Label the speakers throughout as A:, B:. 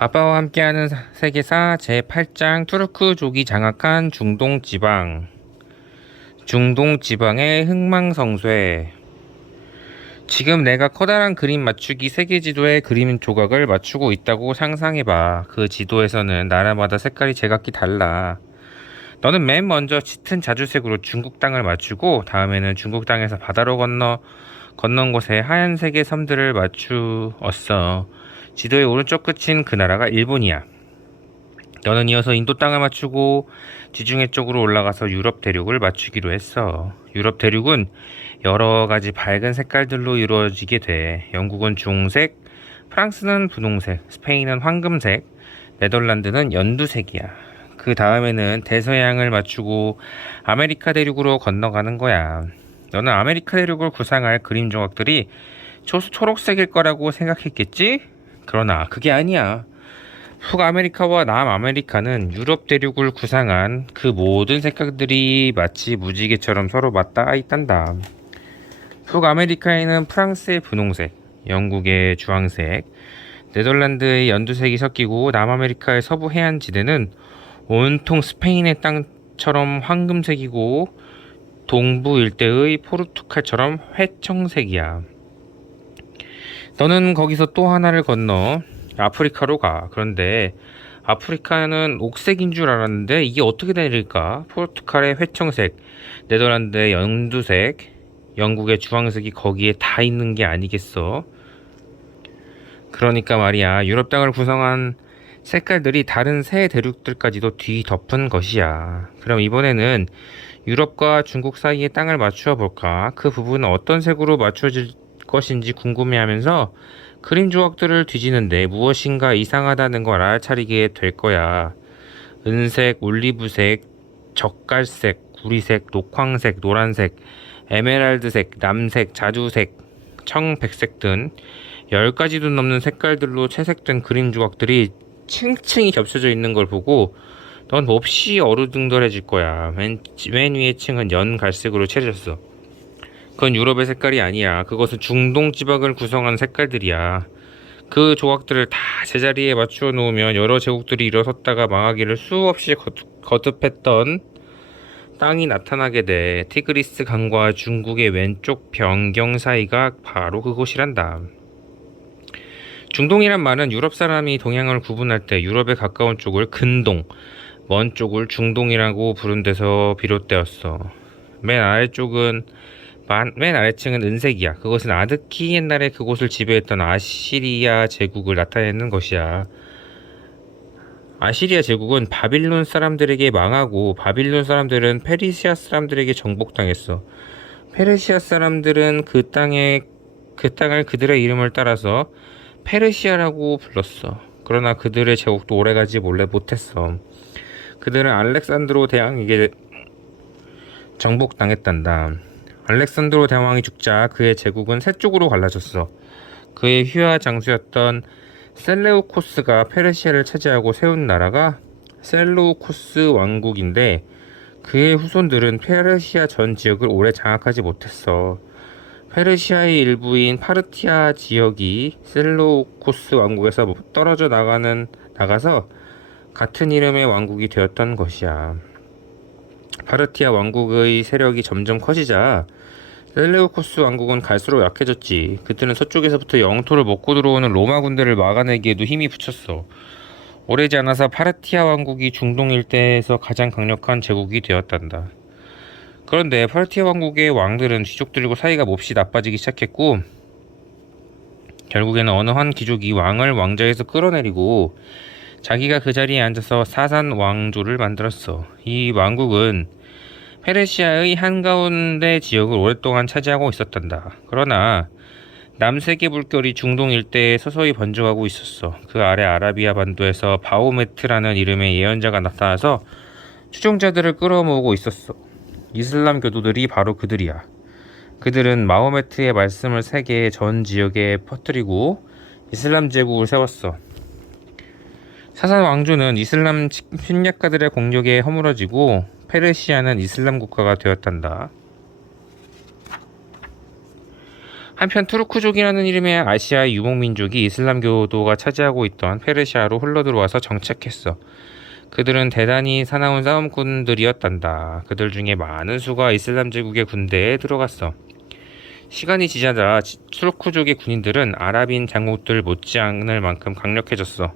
A: 아빠와 함께하는 사- 세계사 제8장 투르크족이 장악한 중동 지방 중동 지방의 흥망성쇠 지금 내가 커다란 그림 맞추기 세계 지도의 그림 조각을 맞추고 있다고 상상해봐. 그 지도에서는 나라마다 색깔이 제각기 달라. 너는 맨 먼저 짙은 자주색으로 중국 땅을 맞추고 다음에는 중국 땅에서 바다로 건너 건넌 곳에 하얀색의 섬들을 맞추었어. 지도의 오른쪽 끝인 그 나라가 일본이야. 너는 이어서 인도 땅을 맞추고 뒤중해 쪽으로 올라가서 유럽 대륙을 맞추기로 했어. 유럽 대륙은 여러 가지 밝은 색깔들로 이루어지게 돼. 영국은 주홍색, 프랑스는 분홍색, 스페인은 황금색, 네덜란드는 연두색이야. 그 다음에는 대서양을 맞추고 아메리카 대륙으로 건너가는 거야. 너는 아메리카 대륙을 구상할 그림 조각들이 초, 초록색일 거라고 생각했겠지? 그러나 그게 아니야. 북아메리카와 남아메리카는 유럽 대륙을 구상한 그 모든 색깔들이 마치 무지개처럼 서로 맞닿아 있단다. 북아메리카에는 프랑스의 분홍색, 영국의 주황색, 네덜란드의 연두색이 섞이고 남아메리카의 서부 해안 지대는 온통 스페인의 땅처럼 황금색이고 동부 일대의 포르투갈처럼 회청색이야. 너는 거기서 또 하나를 건너 아프리카로 가. 그런데 아프리카는 옥색인 줄 알았는데 이게 어떻게 되릴까? 포르투갈의 회청색, 네덜란드의 연두색, 영국의 주황색이 거기에 다 있는 게 아니겠어? 그러니까 말이야. 유럽 땅을 구성한 색깔들이 다른 새 대륙들까지도 뒤덮은 것이야. 그럼 이번에는 유럽과 중국 사이의 땅을 맞추어 볼까? 그 부분은 어떤 색으로 맞춰질 것인지 궁금해하면서 그림 조각들을 뒤지는데 무엇인가 이상하다는 걸 알아차리게 될 거야. 은색, 올리브색, 젓갈색, 구리색, 녹황색, 노란색, 에메랄드색, 남색, 자주색, 청백색 등 10가지도 넘는 색깔들로 채색된 그림 조각들이 층층이 겹쳐져 있는 걸 보고 넌 몹시 어루둥절해질 거야. 맨, 맨 위의 층은 연갈색으로 칠해졌어. 그건 유럽의 색깔이 아니야. 그것은 중동 지방을 구성한 색깔들이야. 그 조각들을 다 제자리에 맞추어 놓으면 여러 제국들이 일어섰다가 망하기를 수없이 거듭, 거듭 했던 땅이 나타나게 돼. 티그리스 강과 중국의 왼쪽 변경 사이가 바로 그곳이란다. 중동이란 말은 유럽 사람이 동양을 구분할 때 유럽에 가까운 쪽을 근동, 먼 쪽을 중동이라고 부른 데서 비롯되었어. 맨 아래쪽은 만- 맨 아래층은 은색이야. 그것은 아드키 옛날에 그곳을 지배했던 아시리아 제국을 나타내는 것이야. 아시리아 제국은 바빌론 사람들에게 망하고 바빌론 사람들은 페르시아 사람들에게 정복당했어. 페르시아 사람들은 그 땅에 그 땅을 그들의 이름을 따라서 페르시아라고 불렀어. 그러나 그들의 제국도 오래가지 몰래 못했어. 그들은 알렉산드로 대왕에게 정복당했단다. 알렉산드로 대왕이 죽자 그의 제국은 세 쪽으로 갈라졌어. 그의 휘하 장수였던 셀레우코스가 페르시아를 차지하고 세운 나라가 셀루코스 왕국인데 그의 후손들은 페르시아 전 지역을 오래 장악하지 못했어. 페르시아의 일부인 파르티아 지역이 셀루코스 왕국에서 떨어져 나가는 나가서 같은 이름의 왕국이 되었던 것이야. 파르티아 왕국의 세력이 점점 커지자 셀레우코스 왕국은 갈수록 약해졌지. 그때는 서쪽에서부터 영토를 먹고 들어오는 로마 군대를 막아내기에도 힘이 붙였어. 오래지 않아서 파르티아 왕국이 중동 일대에서 가장 강력한 제국이 되었단다. 그런데 파르티아 왕국의 왕들은 귀족들과 사이가 몹시 나빠지기 시작했고 결국에는 어느 한 귀족이 왕을 왕좌에서 끌어내리고 자기가 그 자리에 앉아서 사산 왕조를 만들었어. 이 왕국은 페르시아의 한가운데 지역을 오랫동안 차지하고 있었단다. 그러나 남세계 물결이 중동 일대에 서서히 번져가고 있었어. 그 아래 아라비아 반도에서 바오메트라는 이름의 예언자가 나타나서 추종자들을 끌어모으고 있었어. 이슬람 교도들이 바로 그들이야. 그들은 마호메트의 말씀을 세계 전 지역에 퍼뜨리고 이슬람 제국을 세웠어. 사산 왕조는 이슬람 침략가들의 공격에 허물어지고 페르시아는 이슬람 국가가 되었단다. 한편 투르크족이라는 이름의 아시아의 유목민족이 이슬람교도가 차지하고 있던 페르시아로 흘러들어와서 정착했어. 그들은 대단히 사나운 싸움꾼들이었단다. 그들 중에 많은 수가 이슬람 제국의 군대에 들어갔어. 시간이 지나자 지- 투르크족의 군인들은 아랍인 장국들 못지않을 만큼 강력해졌어.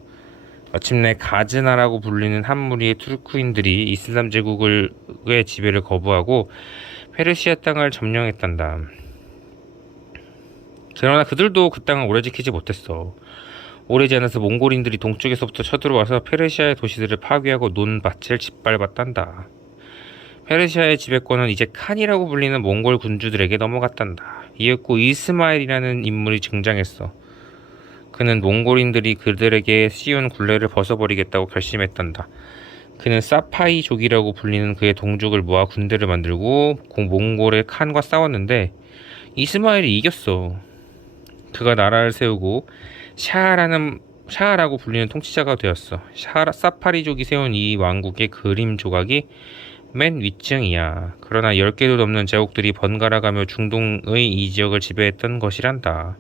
A: 마침내 가즈나라고 불리는 한 무리의 투르크인들이 이슬람 제국의 지배를 거부하고 페르시아 땅을 점령했단다. 그러나 그들도 그 땅을 오래 지키지 못했어. 오래지 않아서 몽골인들이 동쪽에서부터 쳐들어와서 페르시아의 도시들을 파괴하고 논밭을 짓밟았단다. 페르시아의 지배권은 이제 칸이라고 불리는 몽골 군주들에게 넘어갔단다. 이윽고 이스마일이라는 인물이 등장했어. 그는 몽골인들이 그들에게 씌운 굴레를 벗어버리겠다고 결심했단다. 그는 사파이족이라고 불리는 그의 동족을 모아 군대를 만들고 고- 몽골의 칸과 싸웠는데 이스마일이 이겼어. 그가 나라를 세우고 샤라는 샤라고 불리는 통치자가 되었어. 샤라 사파리족이 세운 이 왕국의 그림 조각이 맨 윗층이야. 그러나 10개도 넘는 제국들이 번갈아가며 중동의 이 지역을 지배했던 것이란다.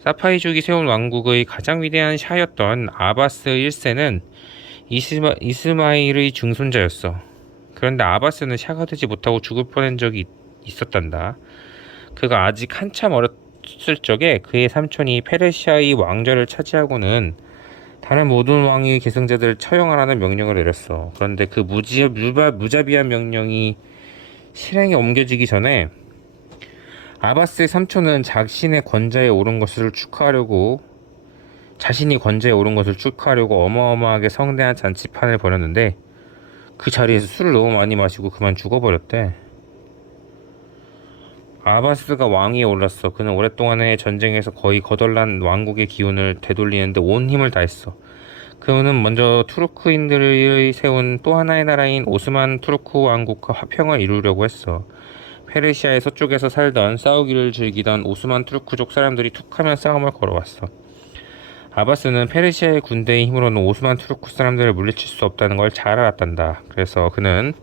A: 사파이족이 세운 왕국의 가장 위대한 샤였던 아바스 1세는 이스마, 이스마일의 중손자였어. 그런데 아바스는 샤가 되지 못하고 죽을 뻔한 적이 있- 있었단다. 그가 아직 한참 어렸을 적에 그의 삼촌이 페르시아의 왕좌를 차지하고는 다른 모든 왕의 계승자들을 처형하라는 명령을 내렸어. 그런데 그 무지, 무바, 무자비한 명령이 실행에 옮겨지기 전에 아바스의 삼촌은 자신의 권좌에 오른 것을 축하하려고 자신이 권좌에 오른 것을 축하하려고 어마어마하게 성대한 잔치판을 벌였는데 그 자리에서 술을 너무 많이 마시고 그만 죽어버렸대. 아바스가 왕위에 올랐어. 그는 오랫동안의 전쟁에서 거의 거덜난 왕국의 기운을 되돌리는데 온 힘을 다했어. 그는 먼저 투르크인들이 세운 또 하나의 나라인 오스만 투르크 왕국과 화평을 이루려고 했어. 페르시아의 서쪽에서 살던 싸우기를 즐기던 오스만 투르크족 사람들이 툭하면 싸움을 걸어왔어. 아바스는 페르시아의 군대의 힘으로는 오스만 투르크 사람들을 물리칠 수 없다는 걸 잘 알았단다. 그래서 그는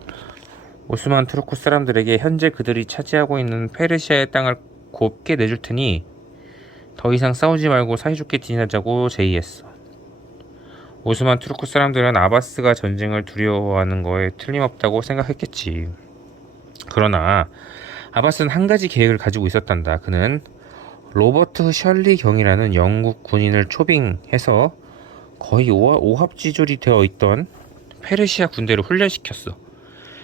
A: 오스만 투르크 사람들에게 현재 그들이 차지하고 있는 페르시아의 땅을 곱게 내줄 테니 더 이상 싸우지 말고 사이좋게 지내자고 제의했어. 오스만 투르크 사람들은 아바스가 전쟁을 두려워하는 거에 틀림없다고 생각했겠지. 그러나 아바스는 한 가지 계획을 가지고 있었단다. 그는 로버트 셜리 경이라는 영국 군인을 초빙해서 거의 오합, 오합지졸이 되어 있던 페르시아 군대를 훈련시켰어.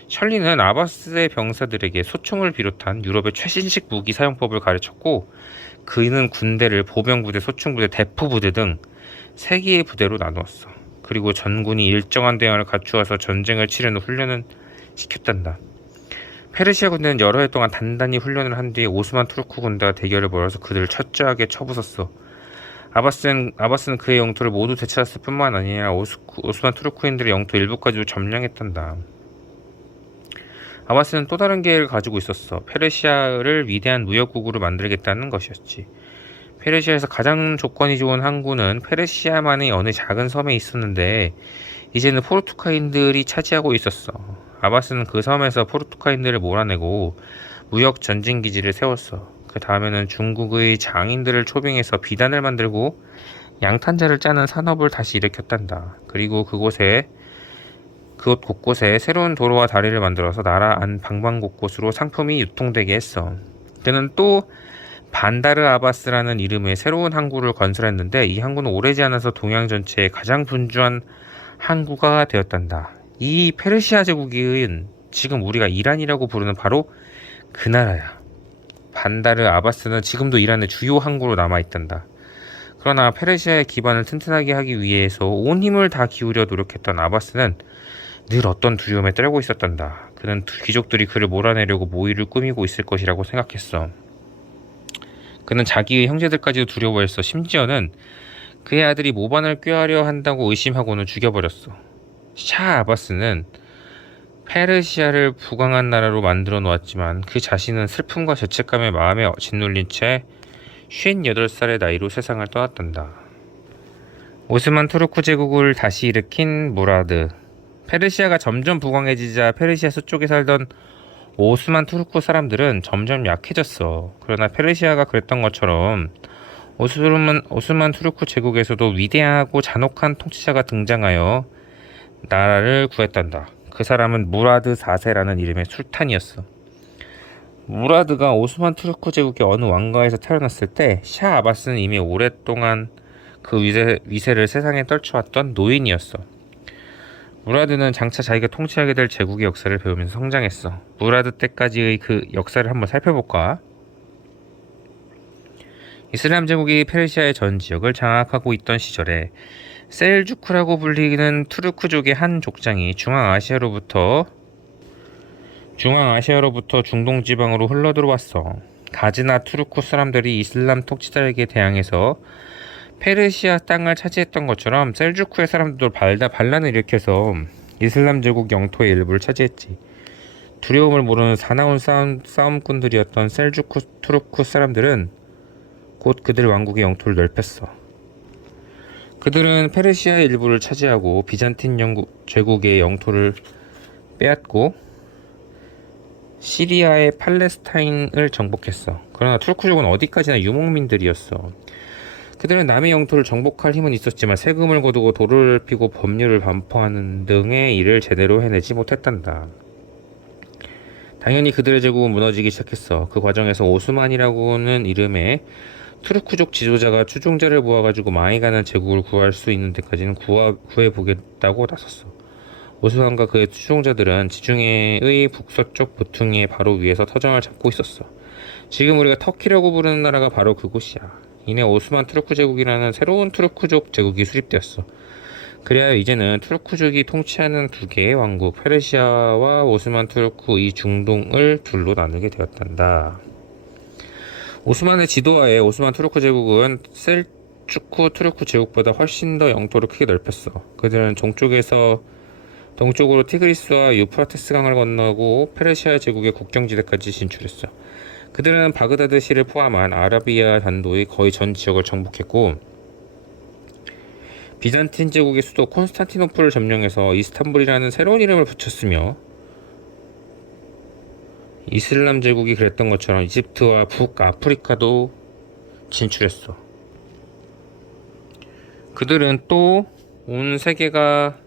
A: 셜리는 아바스의 병사들에게 소총을 비롯한 유럽의 최신식 무기 사용법을 가르쳤고 그는 군대를 보병부대, 소총부대, 대포부대 등 세 개의 부대로 나누었어. 그리고 전군이 일정한 대응을 갖추어서 전쟁을 치르는 훈련을 시켰단다. 페르시아 군대는 여러 해 동안 단단히 훈련을 한 뒤에 오스만 투르크 군대와 대결을 벌여서 그들을 철저하게 쳐부쉈어. 아바스는, 아바스는 그의 영토를 모두 되찾았을 뿐만 아니라 오스, 오스만 투르크인들의 영토 일부까지도 점령했단다. 아바스는 또 다른 계획을 가지고 있었어. 페르시아를 위대한 무역국으로 만들겠다는 것이었지. 페르시아에서 가장 조건이 좋은 항구는 페르시아만의 어느 작은 섬에 있었는데 이제는 포르투갈인들이 차지하고 있었어. 아바스는 그 섬에서 포르투갈인들을 몰아내고 무역 전진 기지를 세웠어. 그 다음에는 중국의 장인들을 초빙해서 비단을 만들고 양탄자를 짜는 산업을 다시 일으켰단다. 그리고 그곳에 그곳 곳곳에 새로운 도로와 다리를 만들어서 나라 안 방방 곳곳으로 상품이 유통되게 했어. 그는 또 반다르 아바스라는 이름의 새로운 항구를 건설했는데 이 항구는 오래지 않아서 동양 전체에 가장 분주한 항구가 되었단다. 이 페르시아 제국은 지금 우리가 이란이라고 부르는 바로 그 나라야. 반다르 아바스는 지금도 이란의 주요 항구로 남아 있단다. 그러나 페르시아의 기반을 튼튼하게 하기 위해서 온 힘을 다 기울여 노력했던 아바스는 늘 어떤 두려움에 떨고 있었단다. 그는 귀족들이 그를 몰아내려고 모의를 꾸미고 있을 것이라고 생각했어. 그는 자기의 형제들까지도 두려워했어. 심지어는 그의 아들이 모반을 꾀하려 한다고 의심하고는 죽여버렸어. 샤 아바스는 페르시아를 부강한 나라로 만들어 놓았지만 그 자신은 슬픔과 죄책감에 마음에 짓눌린 채 58살의 나이로 세상을 떠났단다. 오스만 투르크 제국을 다시 일으킨 무라드. 페르시아가 점점 부강해지자 페르시아 서쪽에 살던 오스만 투르크 사람들은 점점 약해졌어. 그러나 페르시아가 그랬던 것처럼 오스만, 오스만 투르크 제국에서도 위대하고 잔혹한 통치자가 등장하여 나라를 구했단다. 그 사람은 무라드 4세라는 이름의 술탄이었어. 무라드가 오스만 투르크 제국의 어느 왕가에서 태어났을 때 샤 아바스는 이미 오랫동안 그 위세, 위세를 세상에 떨쳐왔던 노인이었어. 무라드는 장차 자기가 통치하게 될 제국의 역사를 배우면서 성장했어. 무라드 때까지의 그 역사를 한번 살펴볼까? 이슬람 제국이 페르시아의 전 지역을 장악하고 있던 시절에 셀주크라고 불리는 투르크족의 한 족장이 중앙아시아로부터 중앙아시아로부터 중동 지방으로 흘러들어왔어. 가즈나 투르크 사람들이 이슬람 통치자에게 대항해서 페르시아 땅을 차지했던 것처럼 셀주크의 사람들도 발다 반란을 일으켜서 이슬람 제국 영토의 일부를 차지했지. 두려움을 모르는 사나운 싸움, 싸움꾼들이었던 셀주크 투르크 사람들은 곧 그들 왕국의 영토를 넓혔어. 그들은 페르시아의 일부를 차지하고 비잔틴 영국, 제국의 영토를 빼앗고 시리아의 팔레스타인을 정복했어. 그러나 투르크족은 어디까지나 유목민들이었어. 그들은 남의 영토를 정복할 힘은 있었지만 세금을 거두고 도를 피고 법률을 반포하는 등의 일을 제대로 해내지 못했단다. 당연히 그들의 제국은 무너지기 시작했어. 그 과정에서 오스만이라고는 이름의 투르크족 지도자가 추종자를 모아가지고 망해가는 제국을 구할 수 있는 데까지는 구하, 구해보겠다고 나섰어. 오스만과 그의 추종자들은 지중해의 북서쪽 보퉁이의 바로 위에서 터전을 잡고 있었어. 지금 우리가 터키라고 부르는 나라가 바로 그곳이야. 이내 오스만 투르크 제국이라는 새로운 투르크족 제국이 수립되었어. 그래야 이제는 투르크족이 통치하는 두 개의 왕국 페르시아와 오스만 투르크 이 중동을 둘로 나누게 되었단다. 오스만의 지도하에 오스만 투르크 제국은 셀주크 투르크 제국보다 훨씬 더 영토를 크게 넓혔어. 그들은 동쪽에서 동쪽으로 티그리스와 유프라테스 강을 건너고 페르시아 제국의 국경지대까지 진출했어. 그들은 바그다드 시를 포함한 아라비아 반도의 거의 전 지역을 정복했고 비잔틴 제국의 수도 콘스탄티노플을 점령해서 이스탄불이라는 새로운 이름을 붙였으며 이슬람 제국이 그랬던 것처럼 이집트와 북아프리카도 진출했어. 그들은 또 온 세계가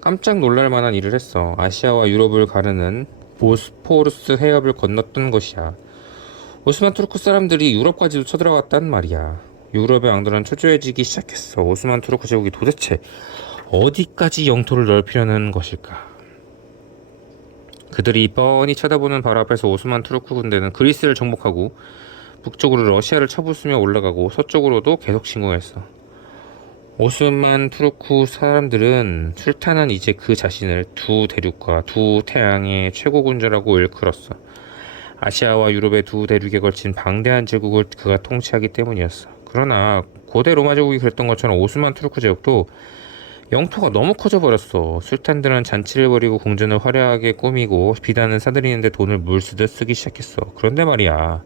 A: 깜짝 놀랄 만한 일을 했어. 아시아와 유럽을 가르는 보스포루스 해협을 건넜던 것이야. 오스만 투르크 사람들이 유럽까지도 쳐들어갔단 말이야. 유럽의 왕들은 초조해지기 시작했어. 오스만 투르크 제국이 도대체 어디까지 영토를 넓히려는 것일까? 그들이 뻔히 쳐다보는 바로 앞에서 오스만 투르크 군대는 그리스를 정복하고 북쪽으로 러시아를 쳐부수며 올라가고 서쪽으로도 계속 침공했어. 오스만 투르크 사람들은 술탄은 이제 그 자신을 두 대륙과 두 태양의 최고 군주라고 일컬었어. 아시아와 유럽의 두 대륙에 걸친 방대한 제국을 그가 통치하기 때문이었어. 그러나 고대 로마 제국이 그랬던 것처럼 오스만 투르크 제국도 영토가 너무 커져 버렸어. 술탄들은 잔치를 벌이고 궁전을 화려하게 꾸미고 비단을 사들이는데 돈을 물쓰듯 쓰기 시작했어. 그런데 말이야.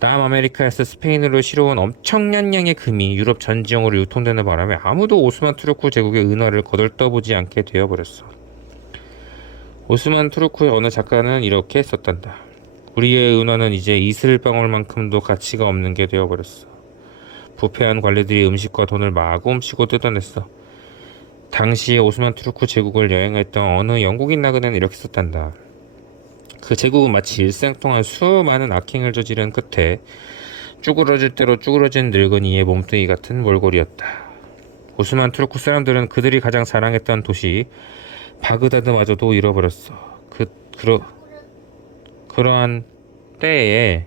A: 남아메리카에서 스페인으로 실어온 엄청난 양의 금이 유럽 전 지형으로 유통되는 바람에 아무도 오스만 투르크 제국의 은화를 거들떠보지 않게 되어버렸어. 오스만 투르크의 어느 작가는 이렇게 썼단다. 우리의 은화는 이제 이슬방울만큼도 가치가 없는 게 되어버렸어. 부패한 관리들이 음식과 돈을 마구 훔치고 뜯어냈어. 당시에 오스만 투르크 제국을 여행했던 어느 영국인 나그네는 이렇게 썼단다. 그 제국은 마치 일생 동안 수많은 악행을 저지른 끝에 쭈그러질 대로 쭈그러진 늙은이의 몸뚱이 같은 몰골이었다. 오스만 투르크 사람들은 그들이 가장 사랑했던 도시 바그다드마저도 잃어버렸어. 그 그러 그러한 때에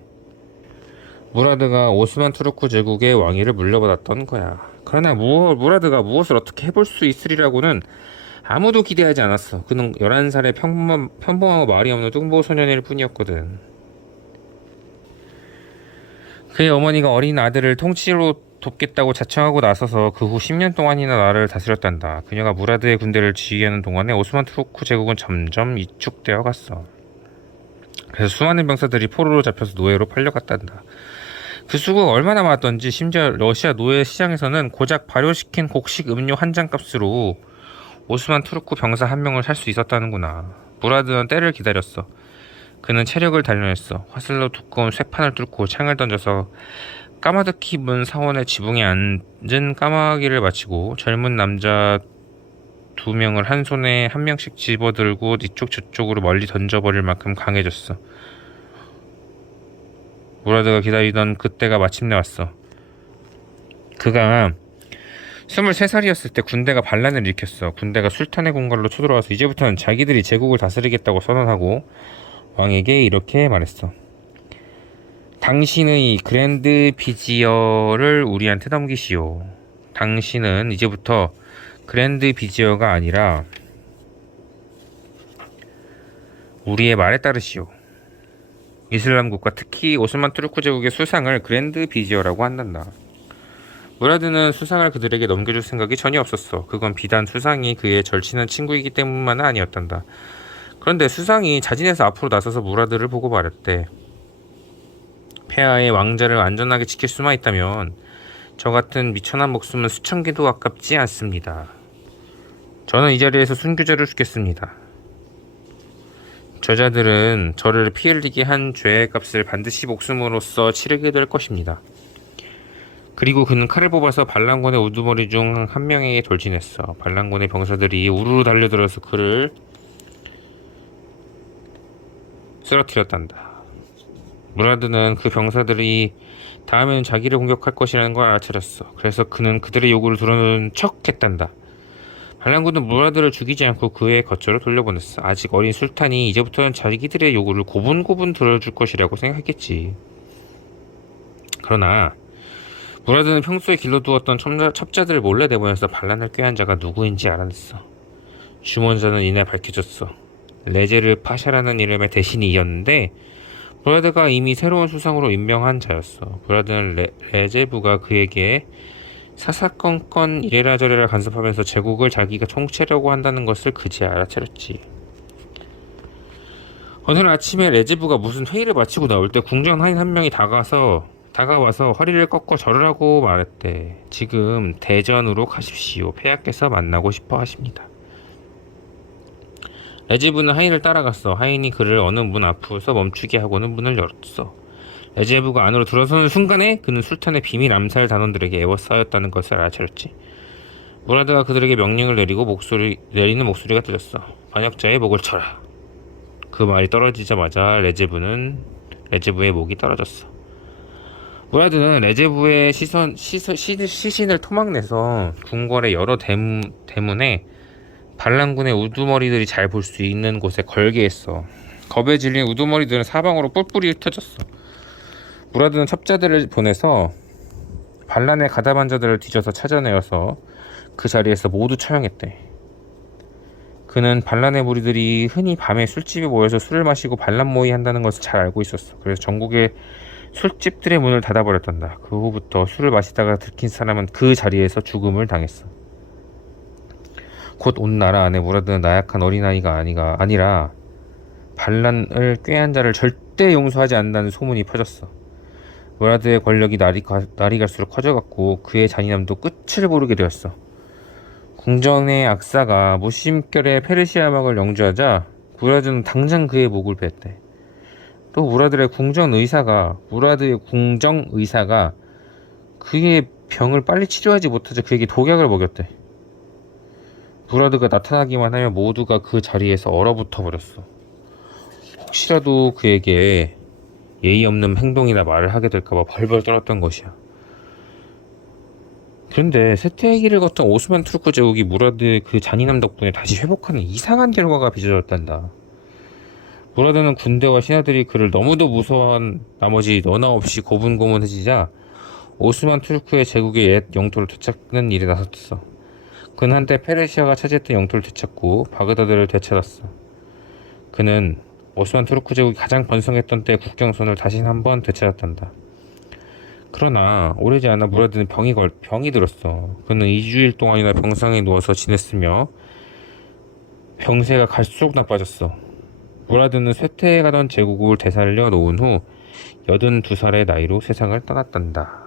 A: 무라드가 오스만 투르크 제국의 왕위를 물려받았던 거야. 그러나 무, 무라드가 무엇을 어떻게 해볼 수 있으리라고는 아무도 기대하지 않았어. 그는 11살의 평범한, 평범하고 말이 없는 뚱보 소년일 뿐이었거든. 그의 어머니가 어린 아들을 통치로 돕겠다고 자청하고 나서서 그 후 10년 동안이나 나라를 다스렸단다. 그녀가 무라드의 군대를 지휘하는 동안에 오스만 투르크 제국은 점점 이축되어 갔어. 그래서 수많은 병사들이 포로로 잡혀서 노예로 팔려갔단다. 그 수가 얼마나 많았던지 심지어 러시아 노예 시장에서는 고작 발효시킨 곡식 음료 한 잔 값으로 오스만 투르크 병사 한 명을 살 수 있었다는구나. 무라드는 때를 기다렸어. 그는 체력을 단련했어. 화살로 두꺼운 쇠판을 뚫고 창을 던져서 까마득히 문 사원의 지붕에 앉은 까마귀를 마치고 젊은 남자 두 명을 한 손에 한 명씩 집어들고 이쪽 저쪽으로 멀리 던져버릴 만큼 강해졌어. 무라드가 기다리던 그때가 마침내 왔어. 그가 23살이었을 때 군대가 반란을 일으켰어. 군대가 술탄의 공갈로 쳐들어와서 이제부터는 자기들이 제국을 다스리겠다고 선언하고 왕에게 이렇게 말했어. 당신의 그랜드 비지어를 우리한테 넘기시오. 당신은 이제부터 그랜드 비지어가 아니라 우리의 말에 따르시오. 이슬람국과 특히 오스만 투르크 제국의 수상을 그랜드 비지어라고 한단다. 무라드는 수상을 그들에게 넘겨줄 생각이 전혀 없었어. 그건 비단 수상이 그의 절친한 친구이기 때문만은 아니었단다. 그런데 수상이 자진해서 앞으로 나서서 무라드를 보고 말했대. 폐하의 왕자를 안전하게 지킬 수만 있다면 저 같은 미천한 목숨은 수천 개도 아깝지 않습니다. 저는 이 자리에서 순교자를 죽겠습니다. 저자들은 저를 피 흘리게 한 죄의 값을 반드시 목숨으로써 치르게 될 것입니다. 그리고 그는 칼을 뽑아서 반란군의 우두머리 중 한 명에게 돌진했어. 반란군의 병사들이 우르르 달려들어서 그를 쓰러뜨렸단다. 무라드는 그 병사들이 다음에는 자기를 공격할 것이라는 걸 알아차렸어. 그래서 그는 그들의 요구를 들어놓은 척 했단다. 반란군은 무라드를 죽이지 않고 그의 거처로 돌려보냈어. 아직 어린 술탄이 이제부터는 자기들의 요구를 고분고분 들어줄 것이라고 생각했겠지. 그러나 무라드는 평소에 길러두었던 첩자, 첩자들을 몰래 내보내서 반란을 꾀한 자가 누구인지 알아냈어. 주문자는 이내 밝혀졌어. 레제르 파샤라는 이름의 대신이었는데 브라드가 이미 새로운 수상으로 임명한 자였어. 브라드는 레, 레제부가 그에게 사사건건 이래라 저래라 간섭하면서 제국을 자기가 총체려고 한다는 것을 그제야 알아차렸지. 어느 날 아침에 레제부가 무슨 회의를 마치고 나올 때 궁정 하인 한 명이 다가서 다가와서 허리를 꺾어 절을 하고 말했대. 지금 대전으로 가십시오. 폐하께서 만나고 싶어 하십니다. 레제부는 하인을 따라갔어. 하인이 그를 어느 문 앞으로서 멈추게 하고는 문을 열었어. 레제부가 안으로 들어서는 순간에 그는 술탄의 비밀 암살 단원들에게 애워싸였다는 것을 알아차렸지. 무라드가 그들에게 명령을 내리고 목소리 내리는 목소리가 들렸어. 반역자의 목을 쳐라. 그 말이 떨어지자마자 레제부는 레제부의 목이 떨어졌어. 무라드는 레제부의 시선 시선 시, 시신을 토막내서 궁궐의 여러 대문, 대문에 반란군의 우두머리들이 잘 볼 수 있는 곳에 걸게 했어. 겁에 질린 우두머리들은 사방으로 뿔뿔이 흩어졌어. 무라드는 첩자들을 보내서 반란의 가담한 자들을 뒤져서 찾아내어서 그 자리에서 모두 처형했대. 그는 반란의 무리들이 흔히 밤에 술집에 모여서 술을 마시고 반란 모의 한다는 것을 잘 알고 있었어. 그래서 전국의 술집들의 문을 닫아버렸단다. 그 후부터 술을 마시다가 들킨 사람은 그 자리에서 죽음을 당했어. 곧 온 나라 안에 무라드는 나약한 어린아이가 아니가 아니라 반란을 꾀한 자를 절대 용서하지 않는다는 소문이 퍼졌어. 무라드의 권력이 날이, 가, 날이 갈수록 커져갔고 그의 잔인함도 끝을 모르게 되었어. 궁전의 악사가 무심결에 페르시아 막을 영주하자 무라드는 당장 그의 목을 뺐대. 또 무라드의 궁정 의사가 무라드의 궁정 의사가 그의 병을 빨리 치료하지 못하자 그에게 독약을 먹였대. 무라드가 나타나기만 하면 모두가 그 자리에서 얼어붙어 버렸어. 혹시라도 그에게 예의 없는 행동이나 말을 하게 될까봐 벌벌 떨었던 것이야. 그런데 길을 걷던 오스만 투르크 제국이 무라드의 그 잔인함 덕분에 다시 회복하는 이상한 결과가 빚어졌단다. 무라드는 군대와 신하들이 그를 너무도 무서워한 나머지 너나 없이 고분고분해지자 오스만 투르크의 제국의 옛 영토를 되찾는 일에 나섰어. 그는 한때 페르시아가 차지했던 영토를 되찾고 바그다드를 되찾았어. 그는 오스만 투르크 제국이 가장 번성했던 때 국경선을 다시 한번 되찾았단다. 그러나 오래지 않아 무라드는 병이 걸 병이 들었어. 그는 2주일 동안이나 병상에 누워서 지냈으며 병세가 갈수록 나빠졌어. 무라드는 쇠퇴해 가던 제국을 되살려 놓은 후 82살의 나이로 세상을 떠났단다.